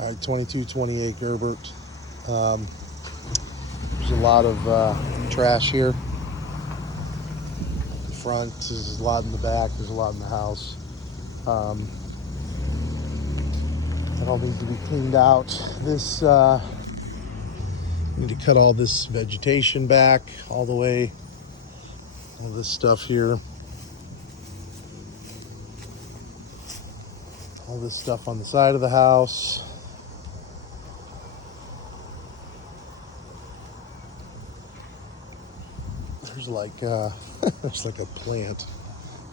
All right, 2228 Gerbert. There's a lot of trash here. In front, there's a lot in the back, there's a lot in the house. It all needs to be cleaned out. This need to cut all this vegetation back all the way. All this stuff here. All this stuff on the side of the house. There's like there's like a plant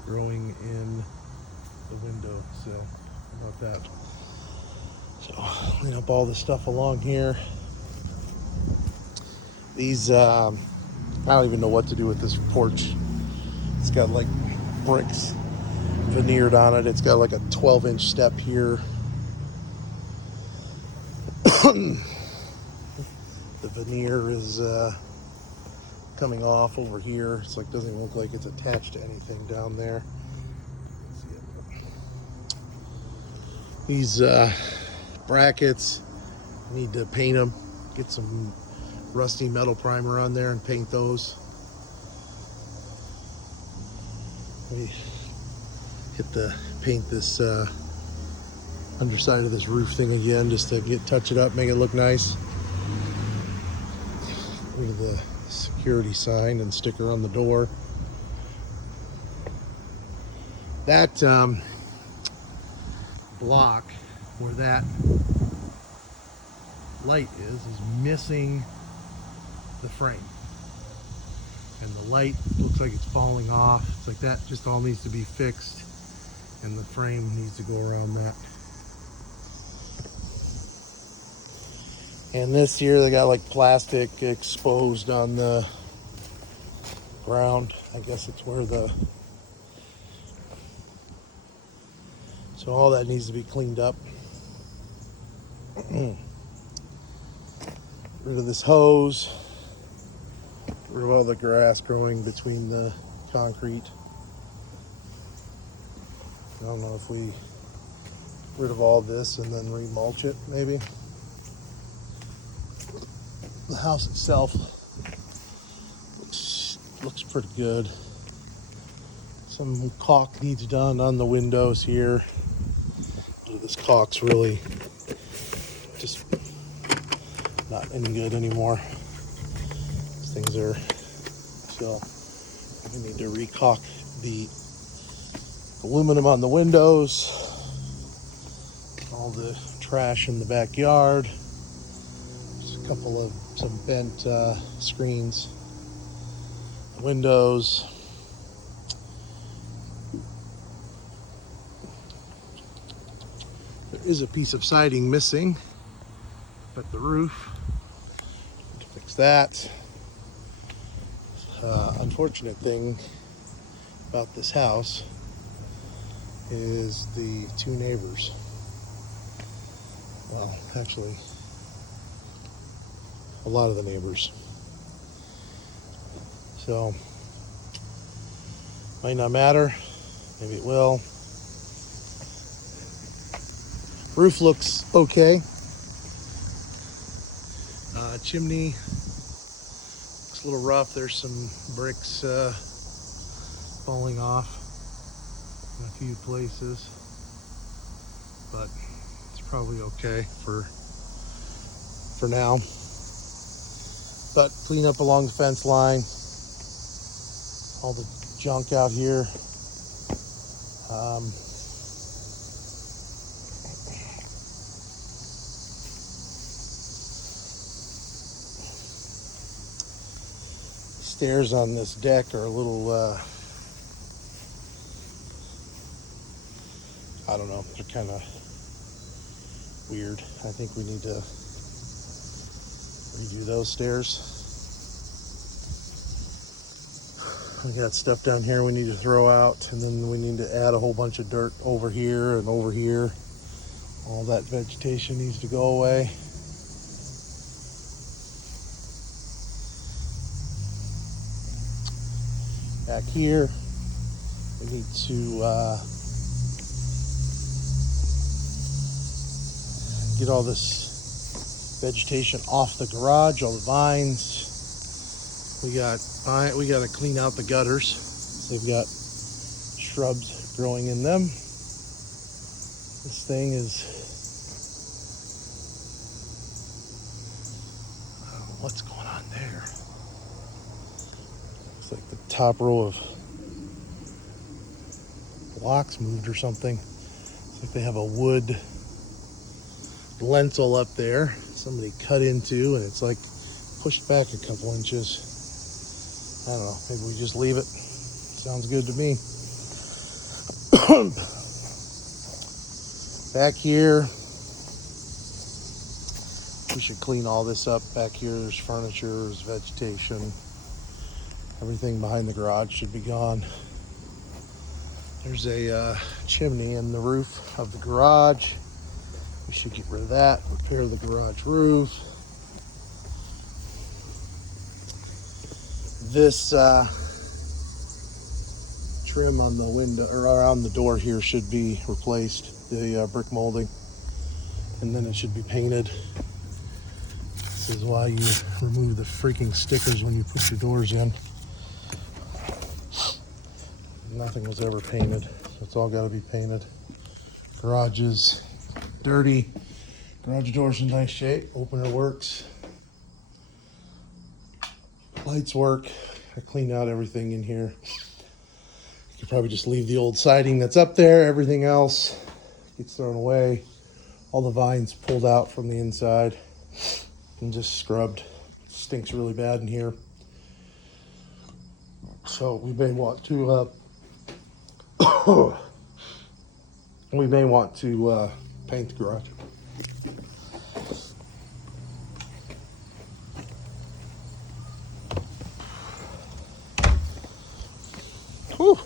growing in the window. So how about that? So clean up all this stuff along here. These I don't even know what to do with this porch. It's got like bricks veneered on it. It's got like a 12-inch step here. The veneer is coming off over here. It's like, doesn't even look like it's attached to anything down there. These brackets, need to paint them, get some rusty metal primer on there and paint those. We paint this underside of this roof thing again, just to touch it up, make it look nice. Rid of the security sign and sticker on the door. That block where that light is missing the frame, and the light looks like it's falling off. It's like that just all needs to be fixed, and the frame needs to go around that. And this here, they got like plastic exposed on the ground. I guess it's where so all that needs to be cleaned up. Rid of this hose. Rid of all the grass growing between the concrete. I don't know if we rid of all this and then remulch it, maybe. The house itself looks pretty good. Some caulk needs done on the windows here. This caulk's really just not any good anymore. These things are still, we need to re-caulk the aluminum on the windows, all the trash in the backyard. There's a couple of some bent screens, windows. There is a piece of siding missing, but the roof, need to fix that. Unfortunate thing about this house is the two neighbors. Well, actually, a lot of the neighbors. So, might not matter, maybe it will. Roof looks okay. Chimney looks a little rough. There's some bricks falling off in a few places, but it's probably okay for now. But clean up along the fence line, all the junk out here. Stairs on this deck are a little, I don't know, they're kind of weird. I think we need to redo those stairs. We got stuff down here we need to throw out, and then we need to add a whole bunch of dirt over here and over here. All that vegetation needs to go away. Back here, we need to get all this vegetation off the garage, all the vines. We got to clean out the gutters. They've got shrubs growing in them. This thing is, I don't know what's going on there. Looks like the top row of blocks moved or something. It's like they have a wood lentil up there somebody cut into, and it's like pushed back a couple inches. I don't know, maybe we just leave it. Sounds good to me. Back here, we should clean all this up. Back here, there's furniture, there's vegetation. Everything behind the garage should be gone. There's a chimney in the roof of the garage. We should get rid of that, repair the garage roof. This trim on the window or around the door here should be replaced, the brick molding, and then it should be painted. This is why you remove the freaking stickers when you put your doors in. Nothing was ever painted, so it's all got to be painted. Garage is dirty. Garage door's in nice shape. Opener works. Lights work. I cleaned out everything in here. You could probably just leave the old siding that's up there. Everything else gets thrown away. All the vines pulled out from the inside and just scrubbed. It stinks really bad in here. So we may want to paint the garage. Whew.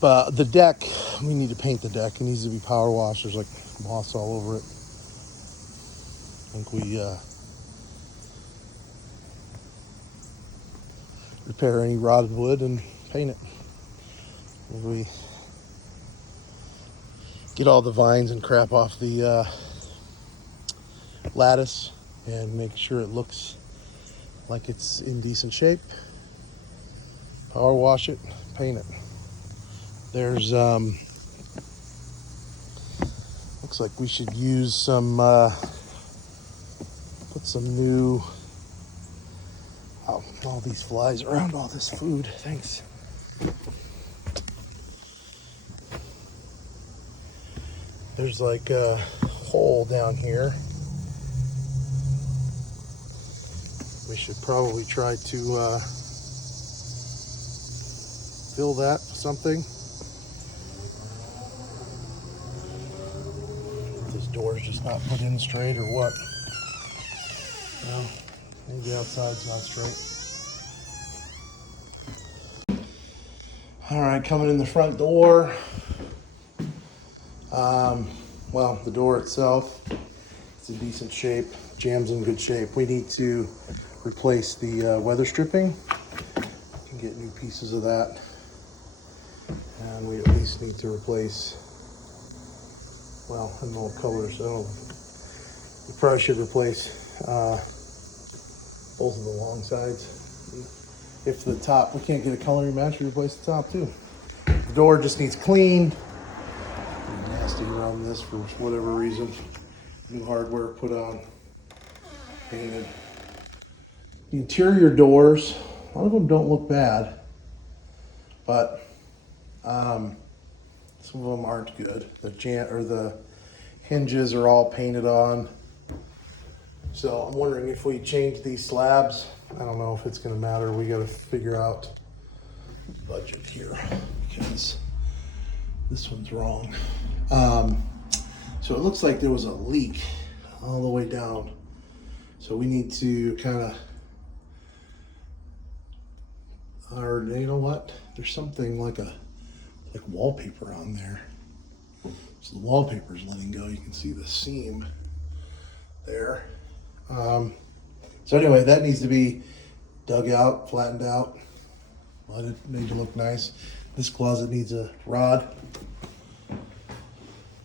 But the deck, we need to paint the deck. It needs to be power washed. There's like moss all over it. I think we repair any rotted wood and paint it. We get all the vines and crap off the lattice and make sure it looks like it's in decent shape. Power wash it, paint it. There's looks like we should use some put some new, oh, all these flies around all this food. Thanks. There's like a hole down here. We should probably try to fill that with something. This door's just not put in straight or what? Well, maybe the outside's not straight. All right, coming in the front door. Well, the door itself, it's in decent shape. Jam's in good shape. We need to replace the weather stripping. We can get new pieces of that. And we at least need to replace, well, I don't know what colors, so we probably should replace both of the long sides. If the top, we can't get a coloring match, we replace the top too. The door just needs cleaned. Nasty around this for whatever reason. New hardware put on, painted. The interior doors, a lot of them don't look bad, but some of them aren't good. The hinges are all painted on. So I'm wondering if we change these slabs. I don't know if it's going to matter. We got to figure out budget here because this one's wrong. So it looks like there was a leak all the way down. So we need to kind of, or you know what? There's something like wallpaper on there. So the wallpaper's letting go. You can see the seam there. So anyway, that needs to be dug out, flattened out. Let it need to look nice. This closet needs a rod.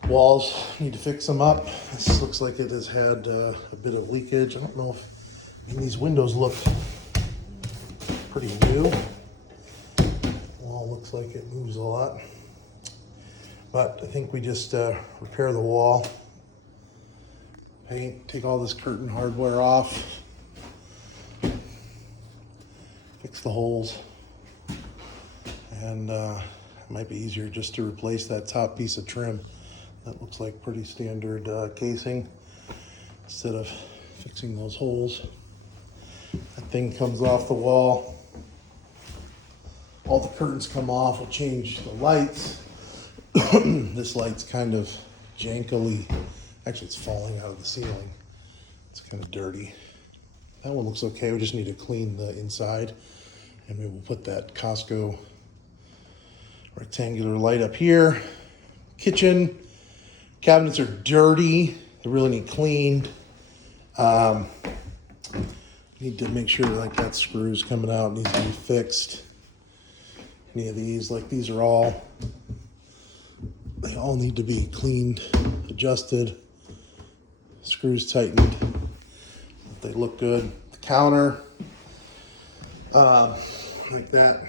Walls, need to fix them up. This looks like it has had a bit of leakage. I don't know if, I mean, these windows look pretty new. Wall looks like it moves a lot. But I think we just repair the wall, paint, take all this curtain hardware off, fix the holes, and it might be easier just to replace that top piece of trim. That looks like pretty standard casing, instead of fixing those holes. That thing comes off the wall. All the curtains come off. We'll change the lights. This light's kind of jankily, actually it's falling out of the ceiling. It's kind of dirty. That one looks okay. We just need to clean the inside, and we will put that Costco rectangular light up here. Kitchen cabinets are dirty. They really need cleaned. Need to make sure like that screw's coming out, needs to be fixed. Any of these, like these are all, they all need to be cleaned, adjusted, screws tightened. They look good. The counter, like that.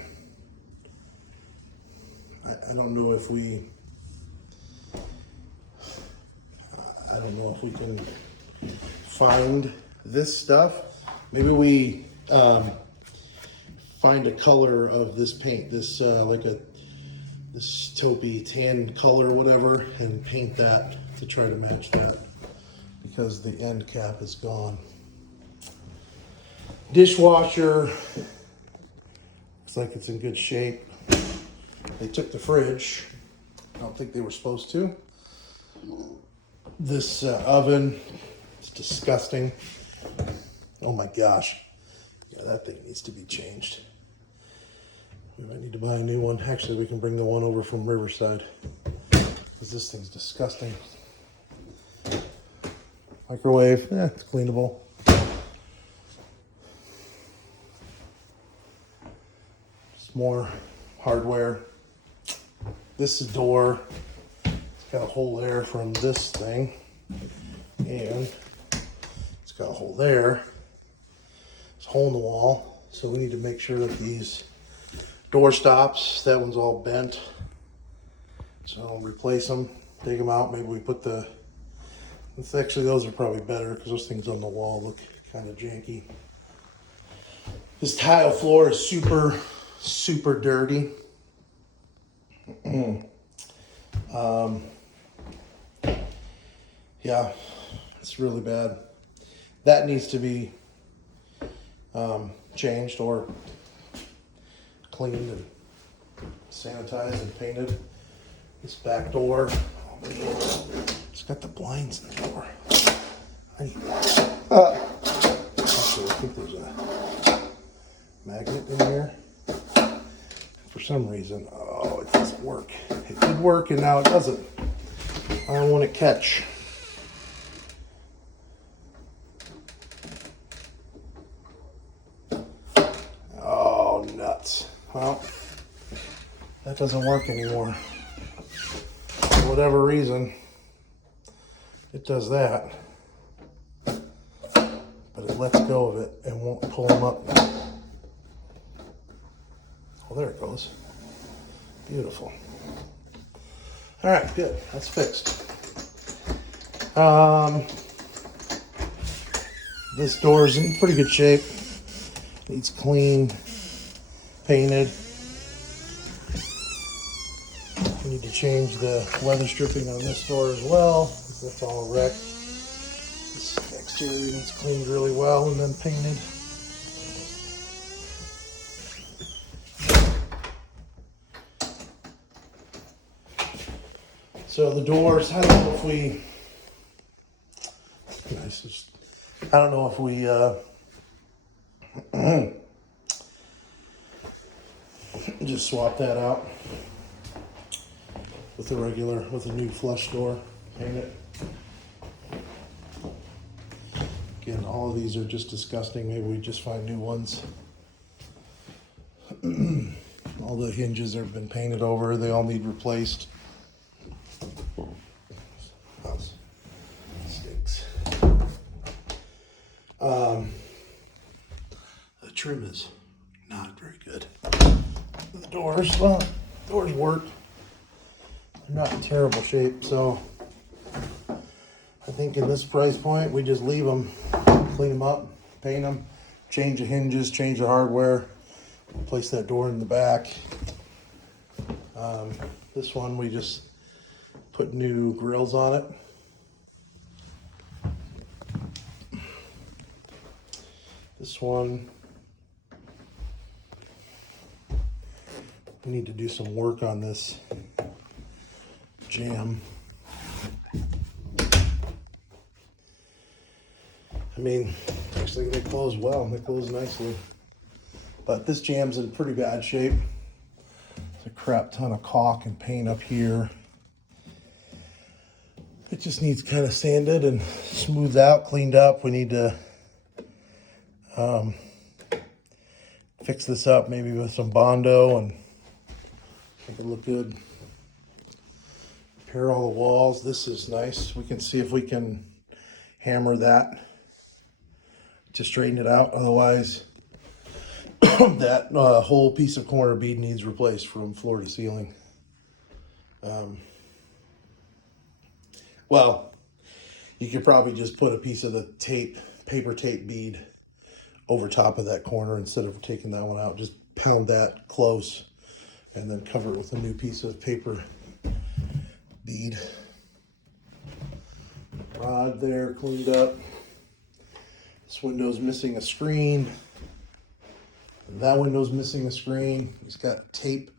I don't know if we, can find this stuff. Maybe we find a color of this paint, this this taupey tan color or whatever, and paint that to try to match that, because the end cap is gone. Dishwasher looks like it's in good shape. They took the fridge. I don't think they were supposed to. This oven, it's disgusting. Oh my gosh. Yeah, that thing needs to be changed. We might need to buy a new one. Actually, we can bring the one over from Riverside, because this thing's disgusting. Microwave, it's cleanable. Just more hardware. This is a door. It's got a hole there from this thing, and it's got a hole there. There's a hole in the wall, so we need to make sure that these door stops, that one's all bent, so I'll replace them, take them out. Maybe we put the, actually those are probably better, because those things on the wall look kind of janky. This tile floor is super dirty. Yeah, it's really bad. That needs to be changed or cleaned and sanitized and painted. This back door, oh man, it's got the blinds in the door. Actually, I think there's a magnet in here. For some reason, oh, it doesn't work. It did work and now it doesn't. I don't want to catch. Oh, nuts. Well, that doesn't work anymore. For whatever reason, it does that. But it lets go of it and won't pull them up. Oh, there it goes. Beautiful. All right, good. That's fixed. This door's in pretty good shape. Needs cleaned, painted. We need to change the weather stripping on this door as well, because that's all wrecked. This exterior needs cleaned really well and then painted. So the doors, I don't know if we, just swap that out with a new flush door, paint it. Again, all of these are just disgusting. Maybe we just find new ones. All the hinges have been painted over. They all need replaced. The trim is not very good. The doors, well, doors work. They're not in terrible shape, so I think in this price point, we just leave them, clean them up, paint them, change the hinges, change the hardware, place that door in the back. This one, we just put new grills on it. This one, we need to do some work on this jamb. I mean, actually they close well, they close nicely. But this jamb's in pretty bad shape. There's a crap ton of caulk and paint up here. It just needs kind of sanded and smoothed out, cleaned up. We need to fix this up maybe with some Bondo and make it look good. Repair all the walls. This is nice. We can see if we can hammer that to straighten it out. Otherwise, that whole piece of corner bead needs replaced from floor to ceiling. Well, you could probably just put a piece of the paper tape bead over top of that corner instead of taking that one out. Just pound that close and then cover it with a new piece of paper bead. Rod there cleaned up. This window's missing a screen. That window's missing a screen. It's got tape.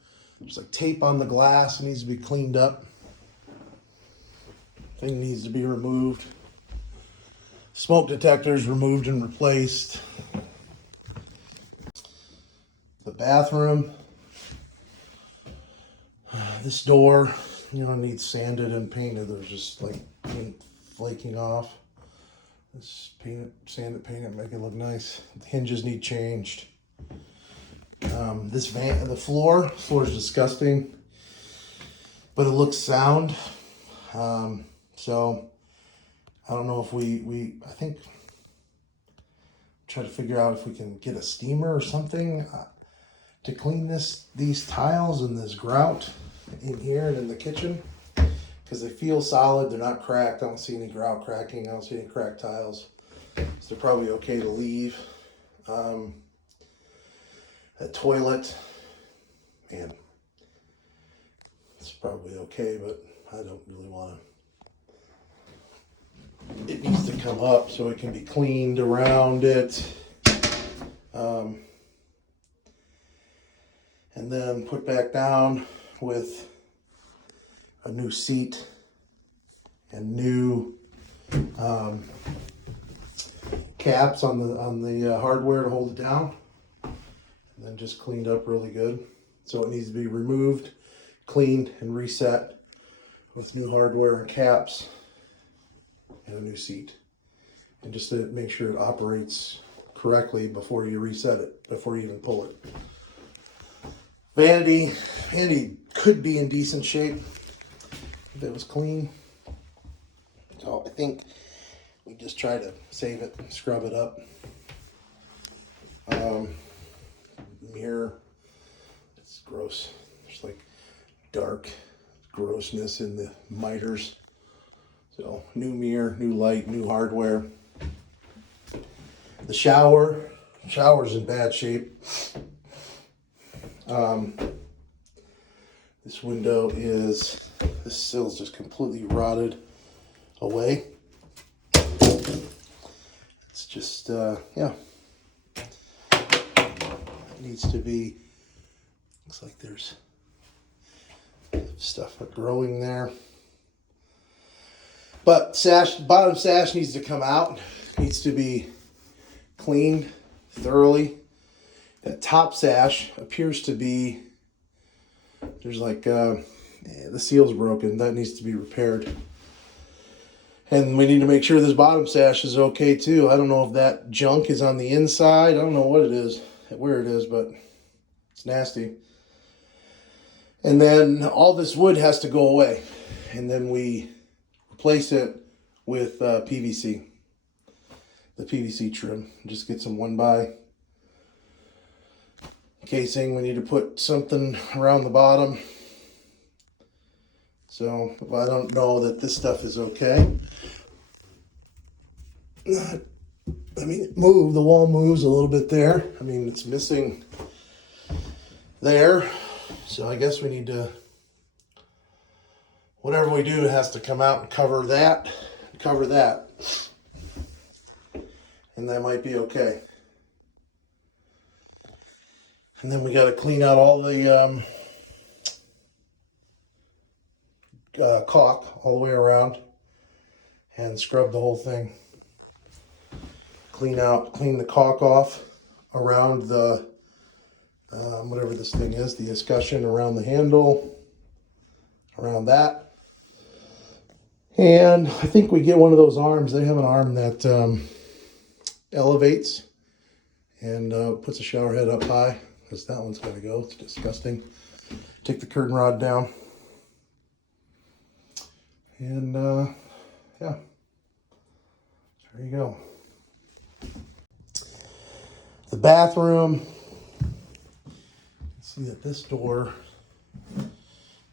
There's like tape on the glass. It needs to be cleaned up. Thing needs to be removed. Smoke detectors removed and replaced. The bathroom. This door, needs sanded and painted. There's just like paint flaking off. Just paint it, sand it, paint it, make it look nice. The hinges need changed. The floor is disgusting, but it looks sound. So I don't know if I think try to figure out if we can get a steamer or something to clean these tiles and this grout in here and in the kitchen, because they feel solid. They're not cracked. I don't see any grout cracking. I don't see any cracked tiles, so they're probably okay to leave. That toilet, man, it's probably okay, but I don't really want to. It needs to come up so it can be cleaned around it. And then put back down with a new seat and new caps on the hardware to hold it down. And then just cleaned up really good. So it needs to be removed, cleaned, and reset with new hardware and caps and a new seat. And just to make sure it operates correctly before you reset it, before you even pull it. Vanity could be in decent shape if it was clean. So I think we just try to save it, scrub it up. Mirror, it's gross. There's like dark grossness in the miters. So new mirror, new light, new hardware. The shower's in bad shape. This window this sill's just completely rotted away. It's just, yeah. It needs to be, looks like there's stuff growing there. But bottom sash needs to come out. Needs to be cleaned thoroughly. That top sash appears to be, there's like, the seal's broken. That needs to be repaired. And we need to make sure this bottom sash is okay too. I don't know if that junk is on the inside. I don't know what it is, where it is, but it's nasty. And then all this wood has to go away. And then we replace it with PVC. the PVC trim. Just get some 1x casing. We need to put something around the bottom. So if I don't know that this stuff is okay, I mean, the wall moves a little bit there. I mean, it's missing there. So I guess we need to, whatever we do, it has to come out and cover that. And that might be okay. And then we got to clean out all the caulk all the way around and scrub the whole thing. Clean the caulk off around the whatever this thing is, the escutcheon around the handle, around that. And I think we get one of those arms. They have an arm that elevates and puts a shower head up high, because that one's got to go. It's disgusting. Take the curtain rod down. And yeah, there you go. The bathroom. See that this door,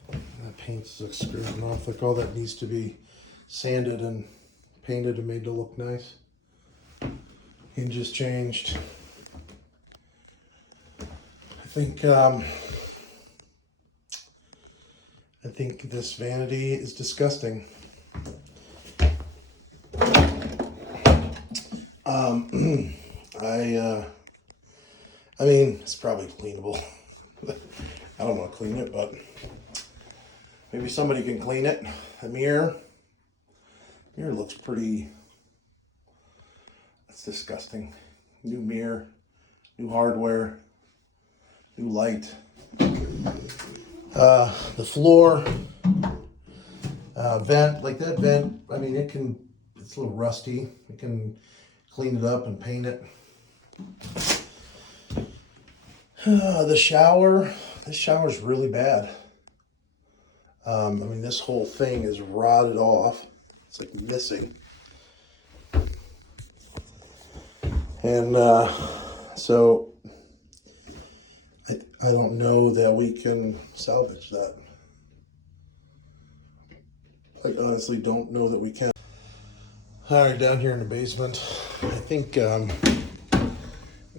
that paint's screwing off. Like, all that needs to be sanded and painted and made to look nice. Hinges changed. I think this vanity is disgusting. I mean, it's probably cleanable. I don't want to clean it, but maybe somebody can clean it. The mirror looks pretty, that's disgusting. New mirror, new hardware, new light. The floor, vent, like that vent, I mean, it's a little rusty. We can clean it up and paint it. This shower's really bad. I mean, this whole thing is rotted off. It's like missing. And so I don't know that we can salvage that. I honestly don't know that we can. All right, down here in the basement, I think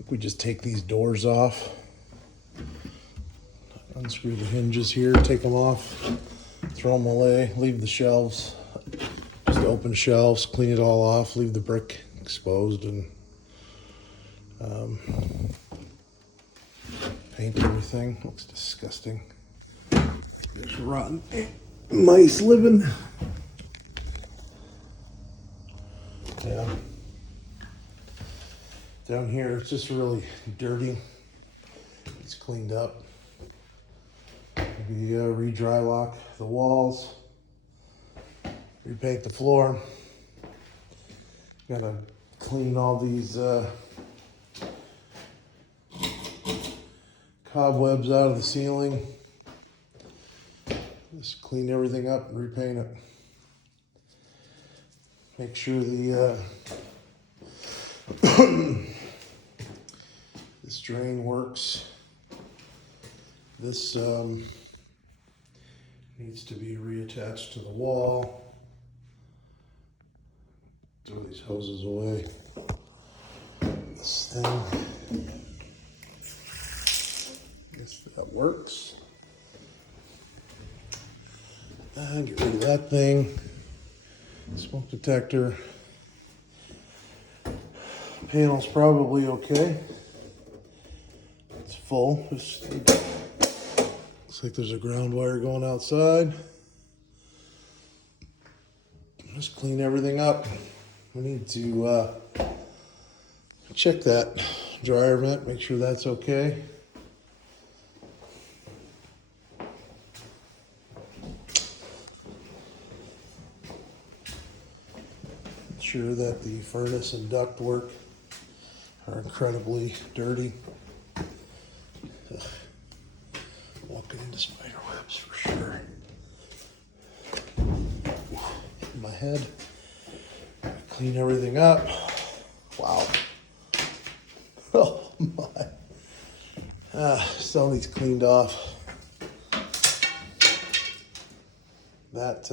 we just take these doors off. Unscrew the hinges here, take them off, throw them away, leave the shelves, just open shelves, clean it all off, leave the brick exposed, and paint everything. Looks disgusting. There's rotten mice living. Yeah. Down here, it's just really dirty. It's cleaned up. Maybe re-dry lock the walls, repaint the floor. Gotta clean all these cobwebs out of the ceiling. Just clean everything up and repaint it. Make sure the this drain works. This needs to be reattached to the wall. Throw these hoses away. This thing, guess that works. Get rid of that thing. Smoke detector. Panel's probably okay. It's full. Looks like there's a ground wire going outside. Just clean everything up. We need to check that dryer vent, make sure that's okay. Sure that the furnace and duct work are incredibly dirty. Ugh. Walking into spider webs for sure. My head. Clean everything up. Wow. Still needs cleaned off. That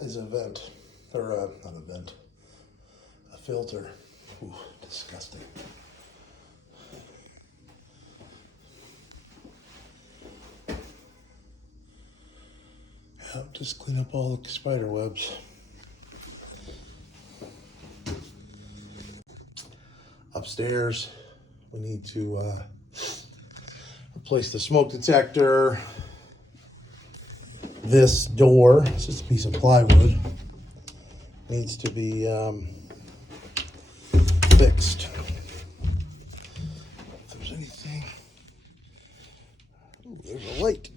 is a vent, or not a vent, a filter. Ooh, disgusting. Yeah, just clean up all the spider webs. Upstairs, we need to replace the smoke detector. This door, it's just a piece of plywood, needs to be fixed. If there's anything, ooh, there's a light.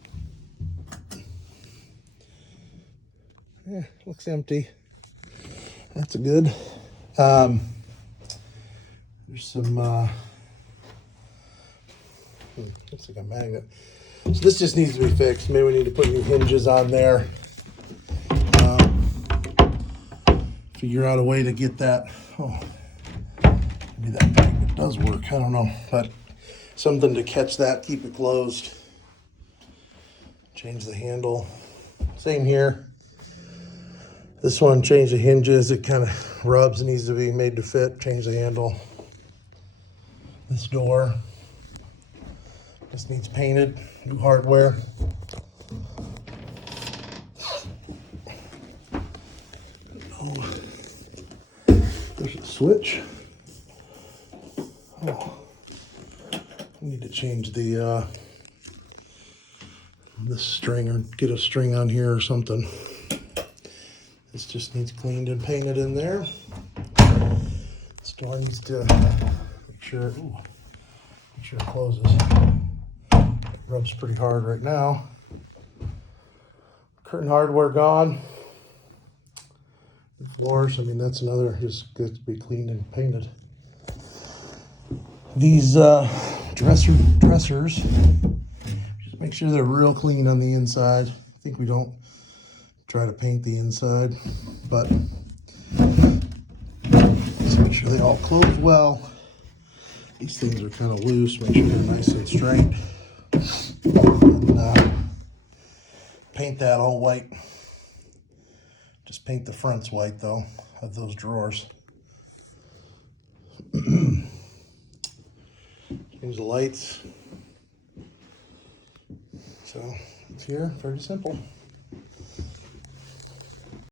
Yeah, looks empty. That's a good. There's some, looks like a magnet. So this just needs to be fixed. Maybe we need to put new hinges on there. Figure out a way to get that. Oh, maybe that magnet does work. I don't know, but something to catch that, keep it closed. Change the handle. Same here. This one, change the hinges. It kind of rubs and needs to be made to fit. Change the handle. This door just needs painted, new hardware. Oh, there's a switch. Oh, I need to change the this string, or get a string on here or something. This just needs cleaned and painted in there. This door needs to make sure it closes. It rubs pretty hard right now. Curtain hardware gone. The floors, I mean, that's another, just gets to be cleaned and painted. These dressers, just make sure they're real clean on the inside. I think we don't try to paint the inside, but just make sure they all close well. These things are kind of loose. Make sure they're nice and straight. And paint that all white. Just paint the fronts white though of those drawers. Change the lights. So it's here, very simple.